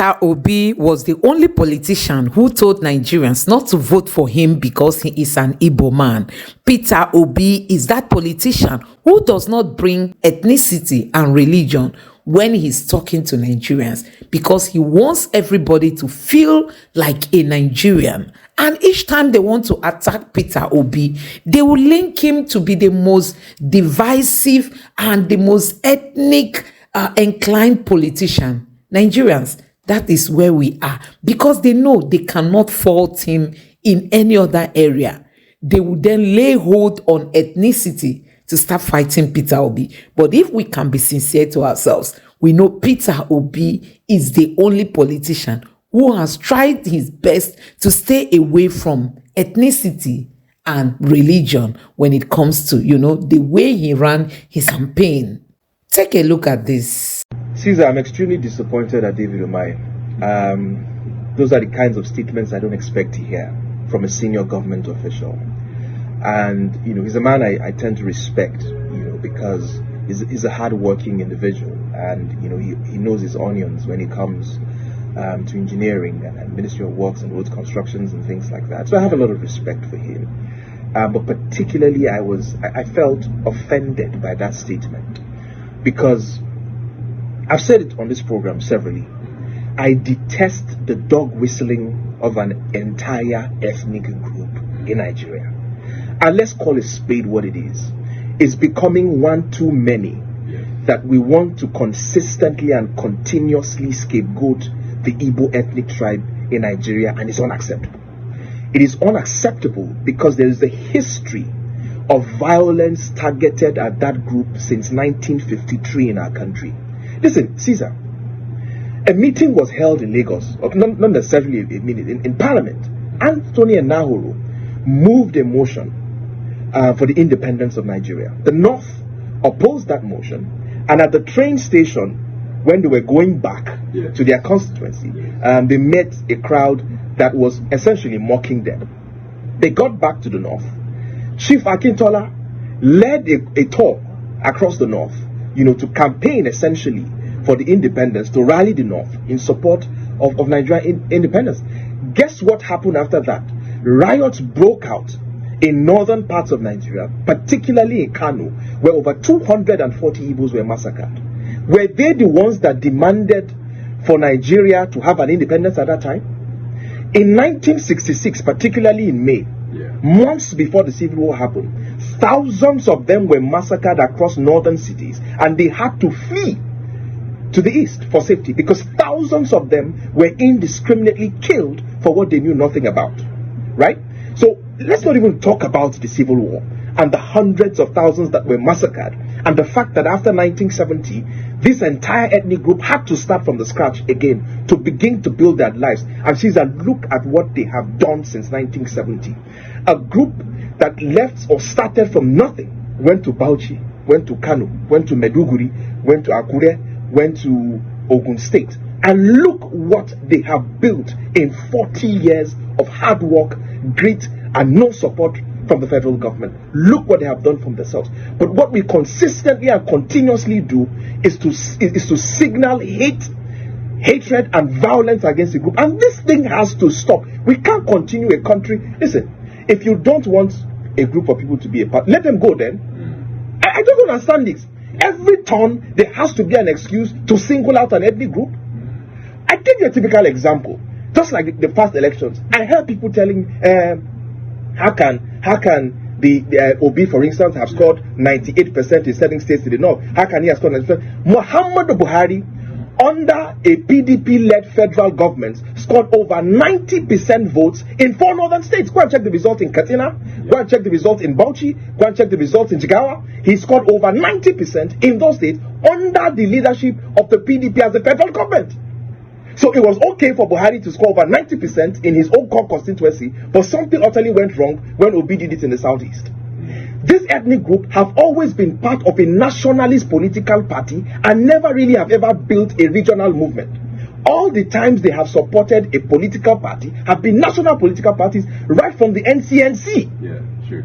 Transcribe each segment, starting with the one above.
Peter Obi was the only politician who told Nigerians not to vote for him because he is an Igbo man. Peter Obi is that politician who does not bring ethnicity and religion when he's talking to Nigerians, because he wants everybody to feel like a Nigerian. And each time they want to attack Peter Obi, they will link him to be the most divisive and the most ethnic inclined politician. Nigerians, that is where we are, because they know they cannot fault him in any other area. They will then lay hold on ethnicity to start fighting Peter Obi. But if we can be sincere to ourselves, we know Peter Obi is the only politician who has tried his best to stay away from ethnicity and religion when it comes to, the way he ran his campaign. Take a look at this. Caesar, I'm extremely disappointed at David Umahi. Those are the kinds of statements I don't expect to hear from a senior government official. And, he's a man I tend to respect, because he's a hard-working individual. And, he knows his onions when it comes to engineering and Ministry of Works and roads constructions and things like that. So I have a lot of respect for him. But particularly, I felt offended by that statement, because I've said it on this program severally. I detest the dog whistling of an entire ethnic group in Nigeria. And let's call a spade what it is. It's becoming one too many that we want to consistently and continuously scapegoat the Igbo ethnic tribe in Nigeria, and it's unacceptable. It is unacceptable because there is a history of violence targeted at that group since 1953 in our country. Listen, Caesar, a meeting was held in Lagos, not necessarily a meeting, in Parliament. Anthony Nahoro moved a motion for the independence of Nigeria. The North opposed that motion, and at the train station, when they were going back to their constituency, they met a crowd that was essentially mocking them. They got back to the North. Chief Akintola led a tour across the North, to campaign essentially for the independence, to rally the North in support of Nigerian independence. Guess what happened after that? Riots broke out in northern parts of Nigeria, particularly in Kano, where over 240 Igbos were massacred. Were they the ones that demanded for Nigeria to have an independence at that time? In 1966, particularly in May, months before the Civil War happened, thousands of them were massacred across northern cities, and they had to flee to the east for safety, because thousands of them were indiscriminately killed for what they knew nothing about. Right? So let's not even talk about the Civil War and the hundreds of thousands that were massacred, and the fact that after 1970, this entire ethnic group had to start from the scratch again to begin to build their lives. And Caesar, look at what they have done since 1970. A group that left or started from nothing, went to Bauchi, went to Kano, went to Meduguri, went to Akure, went to Ogun State. And look what they have built in 40 years of hard work, grit, and no support from the federal government. Look what they have done from themselves. But what we consistently and continuously do is to signal hatred and violence against the group. And this thing has to stop. We can't continue a country. Listen, if you don't want a group of people to be a part, let them go then. I don't understand this. Every turn, there has to be an excuse to single out an ethnic group. I take a typical example. Just like the past elections, I heard people telling, how can the Obi, for instance, have scored 98% in certain states to the north? How can he have scored 90%? Muhammadu Buhari, under a PDP-led federal government, scored over 90% votes in 4 northern states. Go and check the result in Katsina. Go and check the result in Bauchi. Go and check the results in Jigawa. He scored over 90% in those states under the leadership of the PDP as the federal government. So it was okay for Buhari to score over 90% in his own core constituency, but something utterly went wrong when Obi did it in the southeast. This ethnic group have always been part of a nationalist political party and never really have ever built a regional movement. All the times they have supported a political party have been national political parties right from the NCNC. Yeah, true.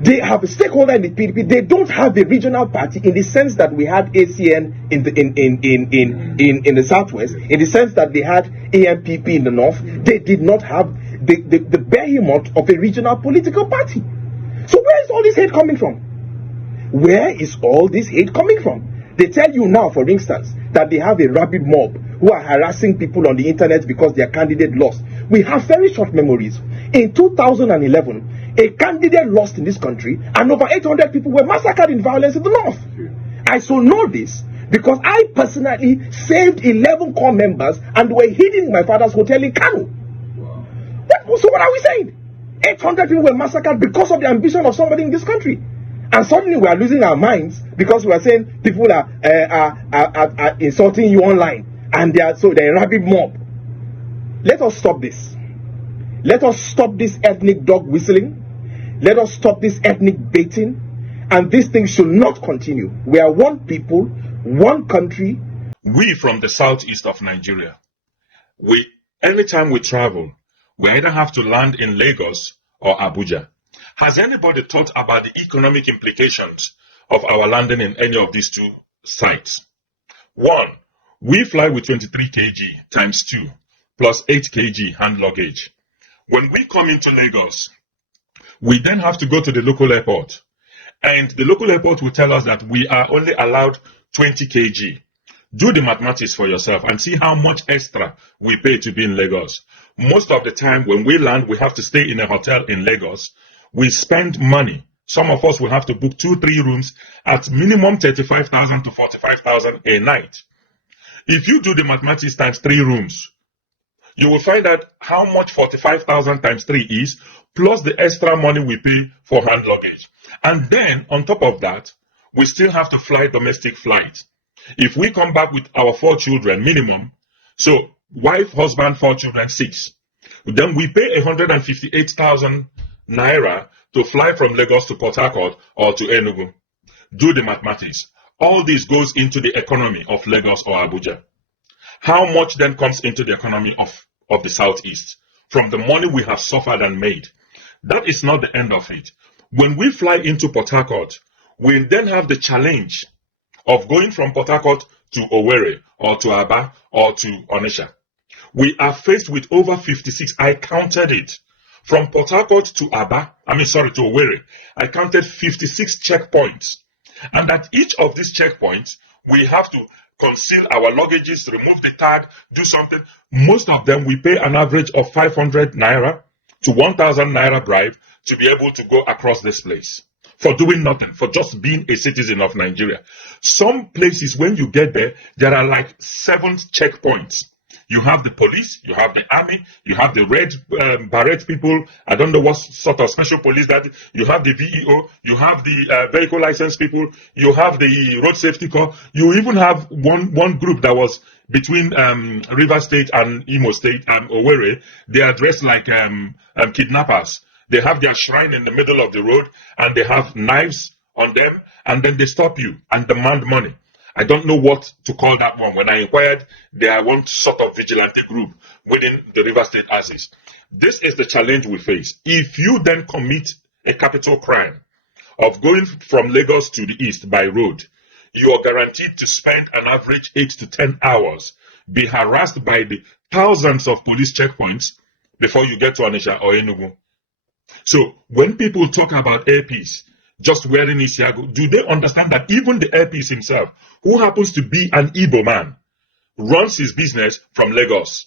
They have a stakeholder in the PDP. They don't have a regional party in the sense that we had ACN in the southwest, in the sense that they had AMPP in the north. They did not have the behemoth of a regional political party. So where is all this hate coming from? Where is all this hate coming from? They tell you now, for instance, that they have a rabid mob who are harassing people on the internet because their candidate lost. We have very short memories. In 2011, a candidate lost in this country and over 800 people were massacred in violence in the north. I so know this because I personally saved 11 core members and were hidden in my father's hotel in Kano. So what are we saying? 800 people were massacred because of the ambition of somebody in this country. And suddenly we are losing our minds because we are saying people are insulting you online and they're a rabid mob. Let us stop this. Let us stop this ethnic dog whistling. Let us stop this ethnic baiting. And this thing should not continue. We are one people, one country. We from the southeast of Nigeria, anytime we travel, we either have to land in Lagos or Abuja. Has anybody thought about the economic implications of our landing in any of these two sites? One, we fly with 23 kg times 2 plus 8 kg hand luggage. When we come into Lagos, we then have to go to the local airport. And the local airport will tell us that we are only allowed 20 kg. Do the mathematics for yourself and see how much extra we pay to be in Lagos. Most of the time when we land, we have to stay in a hotel in Lagos. We spend money. Some of us will have to book 2-3 rooms at minimum 35,000 to 45,000 a night. If you do the mathematics times 3 rooms, you will find out how much 45,000 times 3 is, plus the extra money we pay for hand luggage. And then, on top of that, we still have to fly domestic flights. If we come back with our 4 children minimum, so wife, husband, 4 children, 6, then we pay 158,000 naira to fly from Lagos to Port Harcourt or to Enugu. Do the mathematics. All this goes into the economy of Lagos or Abuja. How much then comes into the economy of the Southeast from the money we have suffered and made? That is not the end of it. When we fly into Port Harcourt, we then have the challenge of going from Port Harcourt to Owerri or to Aba or to Onitsha. We are faced with over 56, I counted it, from Port Harcourt to to Owerri, I counted 56 checkpoints. And at each of these checkpoints, we have to conceal our luggages, remove the tag, do something. Most of them, we pay an average of 500 naira to 1,000 naira bribe to be able to go across this place. For doing nothing, for just being a citizen of Nigeria. Some places, when you get there, there are like 7 checkpoints. You have the police, you have the army, you have the red beret people, I don't know what sort of special police that is. You have the VEO, you have the vehicle license people, you have the road safety corps, you even have one group that was between River State and Imo State and Owerri. They are dressed like kidnappers. They have their shrine in the middle of the road and they have knives on them, and then they stop you and demand money. I don't know what to call that one. When I inquired, they are one sort of vigilante group within the River State axis. This is the challenge we face. If you then commit a capital crime of going from Lagos to the east by road, you are guaranteed to spend an average 8 to 10 hours, be harassed by the thousands of police checkpoints before you get to Onitsha or Enugu. So when people talk about airpeace, just wearing Isiago, do they understand that even the airpeace himself, who happens to be an Igbo man, runs his business from Lagos,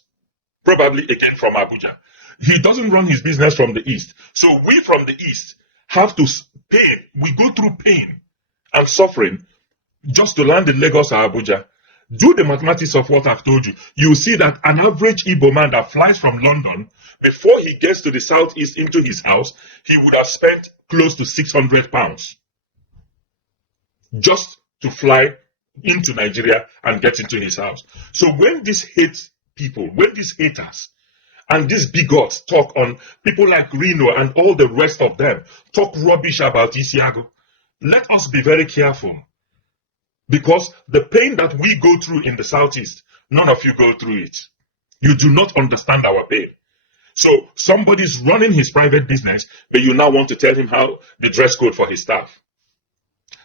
probably again from Abuja? He doesn't run his business from the east. So we from the east have to pay. We go through pain and suffering just to land in Lagos or Abuja. Do the mathematics of what I've told you. You will see that an average Igbo man that flies from London, before he gets to the southeast into his house, he would have spent close to 600 pounds just to fly into Nigeria and get into his house. So when these people, when these haters and these bigots talk on people like Reno and all the rest of them, talk rubbish about Isiago, let us be very careful. Because the pain that we go through in the southeast, none of you go through it. You do not understand our pain. So somebody's running his private business, but you now want to tell him how the dress code for his staff.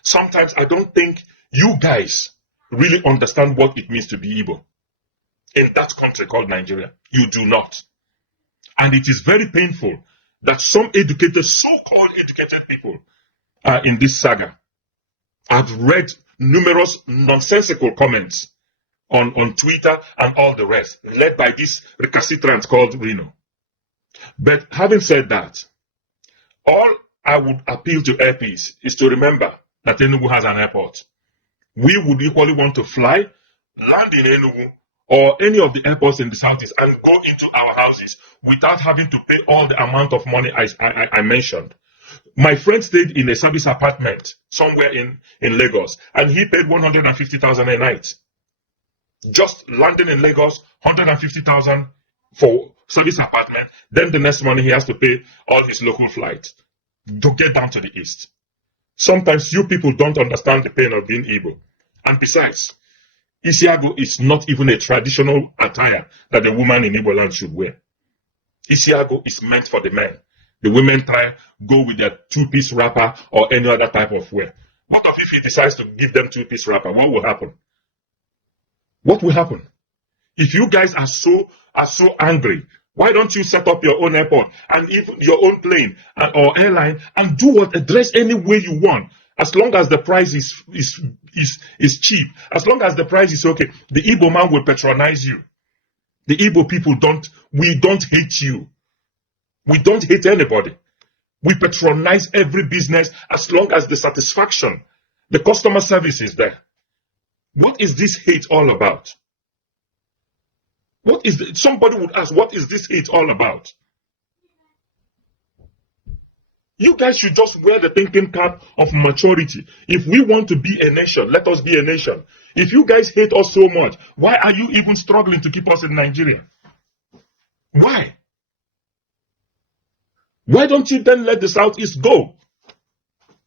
Sometimes I don't think you guys really understand what it means to be Igbo in that country called Nigeria. You do not. And it is very painful that some educated, so-called educated people are in this saga. I've read numerous nonsensical comments on Twitter and all the rest, led by this recalcitrant called Reno. But having said that, all I would appeal to airpeace is to remember that Tinubu has an airport. We would equally want to fly, land in Enugu or any of the airports in the southeast and go into our houses without having to pay all the amount of money I mentioned. My friend stayed in a service apartment somewhere in Lagos, and he paid 150,000 a night. Just landing in Lagos, 150,000 for service apartment. Then the next morning he has to pay all his local flights to get down to the east. Sometimes you people don't understand the pain of being Igbo. And besides, Isiago is not even a traditional attire that a woman in Igbo land should wear. Isiago is meant for the men. The women go with their two-piece wrapper or any other type of wear. What if he decides to give them two-piece wrapper? What will happen? What will happen? If you guys are so angry, why don't you set up your own airport and even your own plane or airline and dress any way you want, as long as the price is cheap, as long as the price is okay. The Igbo man will patronize you. The Igbo people we don't hate you. We don't hate anybody. We patronize every business as long as the satisfaction, the customer service is there. What is this hate all about? Somebody would ask, what is this hate all about? You guys should just wear the thinking cap of maturity. If we want to be a nation, let us be a nation. If you guys hate us so much, why are you even struggling to keep us in Nigeria? Why? Why don't you then let the Southeast go?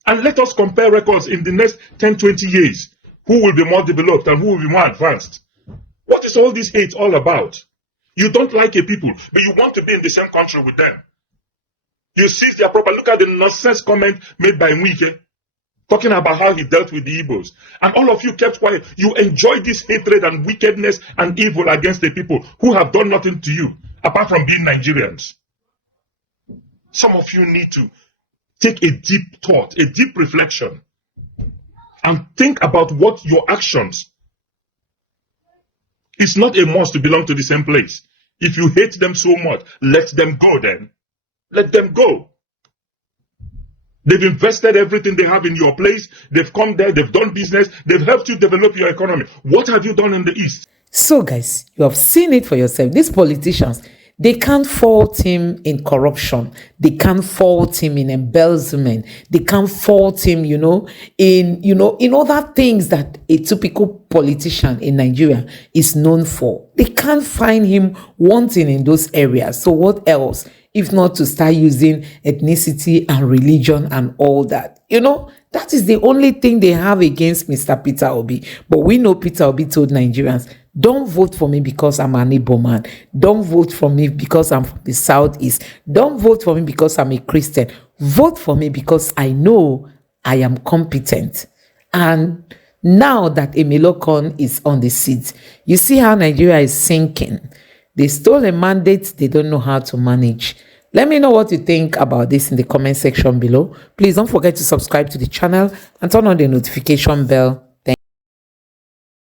And let us compare records in the next 10, 20 years. Who will be more developed and who will be more advanced? What is all this hate all about? You don't like a people, but you want to be in the same country with them. You seize their property. Look at the nonsense comment made by Nwike, talking about how he dealt with the Igbos. And all of you kept quiet. You enjoy this hatred and wickedness and evil against the people who have done nothing to you, apart from being Nigerians. Some of you need to take a deep thought, a deep reflection, and think about what your actions. It's not a must to belong to the same place. If you hate them so much, let them go then. Let them go. They've invested everything they have in your place. They've come there, they've done business, they've helped you develop your economy. What have you done in the East? So guys, you have seen it for yourself. These politicians, they can't fault him in corruption. They can't fault him in embezzlement. They can't fault him, in other things that a typical politician in Nigeria is known for. They can't find him wanting in those areas. So what else if not to start using ethnicity and religion and all that? That is the only thing they have against Mr. Peter Obi. But we know Peter Obi told Nigerians, don't vote for me because I'm an Igbo man. Don't vote for me because I'm from the Southeast. Don't vote for me because I'm a Christian. Vote for me because I know I am competent. And now that Emelokon is on the seat, you see how Nigeria is sinking. They stole a mandate they don't know how to manage. Let me know what you think about this in the comment section below. Please don't forget to subscribe to the channel and turn on the notification bell